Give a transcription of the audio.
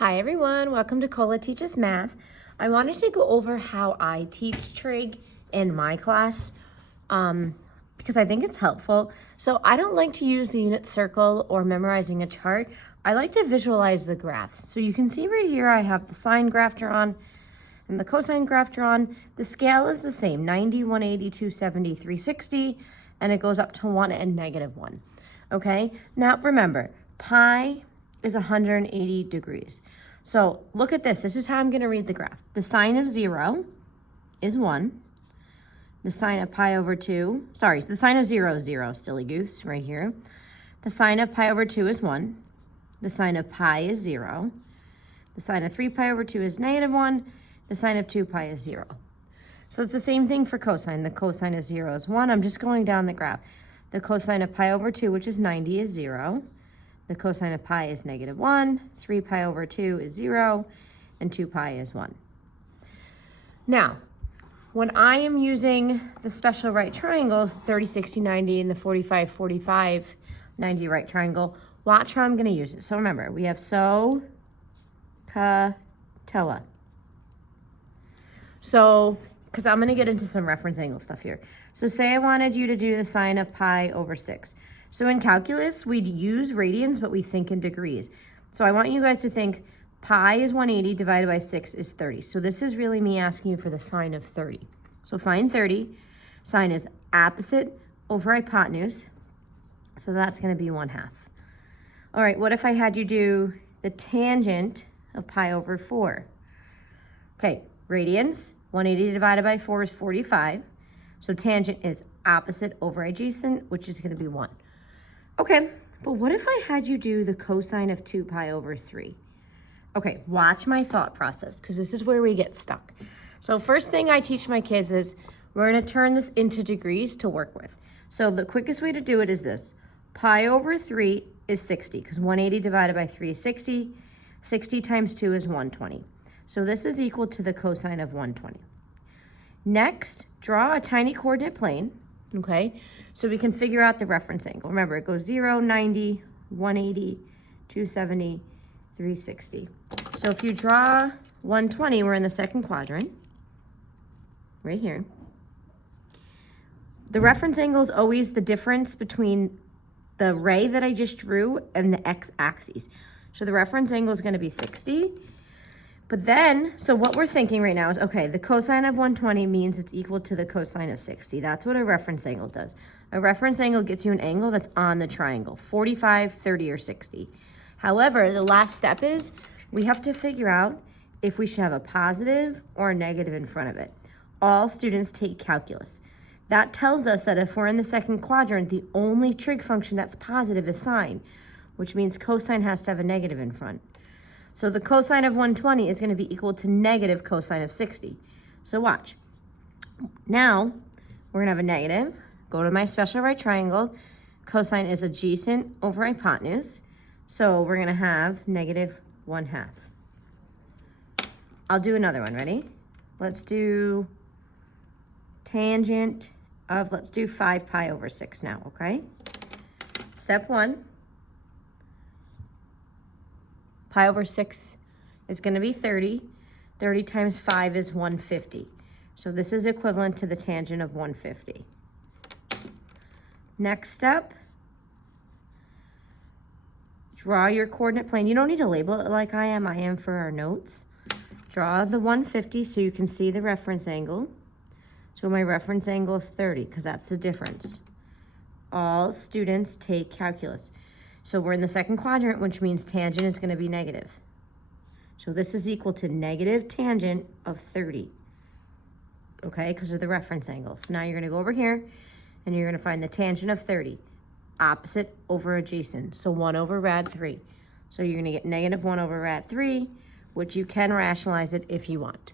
Hi everyone, welcome to Cola Teaches Math. I wanted to go over how I teach trig in my class because I think it's helpful. So I don't like to use the unit circle or memorizing a chart. I like to visualize the graphs. So you can see right here I have the sine graph drawn and the cosine graph drawn. The scale is the same, 90, 180, 270, 360, and it goes up to 1 and -1. Okay, now remember, pi is 180 degrees. So look at this. This is how I'm going to read the graph. The sine of 0 is 1. The sine of pi over 2, the sine of 0 is 0, silly goose, right here. The sine of pi over 2 is 1. The sine of pi is 0. The sine of 3 pi over 2 is -1. The sine of 2 pi is 0. So it's the same thing for cosine. The cosine of 0 is 1. I'm just going down the graph. The cosine of pi over 2, which is 90, is 0. The cosine of pi is -1, 3 pi over 2 is 0, and 2 pi is 1. Now, when I am using the special right triangles, 30, 60, 90, and the 45, 45, 90 right triangle, watch how I'm going to use it. So remember, we have so, ka, toa. So, because I'm going to get into some reference angle stuff here. So say I wanted you to do the sine of pi over 6. So in calculus, we'd use radians, but we think in degrees. So I want you guys to think pi is 180 divided by 6 is 30. So this is really me asking you for the sine of 30. So find 30. Sine is opposite over hypotenuse. So that's going to be 1/2. All right, what if I had you do the tangent of pi over 4? Okay, radians, 180 divided by 4 is 45. So tangent is opposite over adjacent, which is going to be 1. Okay, but what if I had you do the cosine of 2 pi over 3? Okay, watch my thought process, because this is where we get stuck. So first thing I teach my kids is we're going to turn this into degrees to work with. So the quickest way to do it is this. Pi over 3 is 60, because 180 divided by 3 is 60. 60 times 2 is 120. So this is equal to the cosine of 120. Next, draw a tiny coordinate plane, okay? So we can figure out the reference angle. Remember, it goes 0, 90, 180, 270, 360. So if you draw 120, we're in the second quadrant, right here. The reference angle is always the difference between the ray that I just drew and the x-axis. So the reference angle is going to be 60. But then, so what we're thinking right now is, okay, the cosine of 120 means it's equal to the cosine of 60. That's what a reference angle does. A reference angle gets you an angle that's on the triangle, 45, 30, or 60. However, the last step is we have to figure out if we should have a positive or a negative in front of it. All students take calculus. That tells us that if we're in the second quadrant, the only trig function that's positive is sine, which means cosine has to have a negative in front. So the cosine of 120 is going to be equal to negative cosine of 60. So watch. Now, we're going to have a negative. Go to my special right triangle. Cosine is adjacent over hypotenuse. So we're going to have -1/2. I'll do another one. Ready? Let's do tangent of, let's do 5 pi over 6 now, okay? Step 1. Pi over 6 is going to be 30. 30 times 5 is 150. So this is equivalent to the tangent of 150. Next step, draw your coordinate plane. You don't need to label it like I am for our notes. Draw the 150 so you can see the reference angle. So my reference angle is 30 because that's the difference. All students take calculus. So we're in the second quadrant, which means tangent is going to be negative. So this is equal to negative tangent of 30, okay, because of the reference angle. So now you're going to go over here, and you're going to find the tangent of 30, opposite over adjacent, so 1 over rad 3. So you're going to get -1 over rad 3, which you can rationalize it if you want.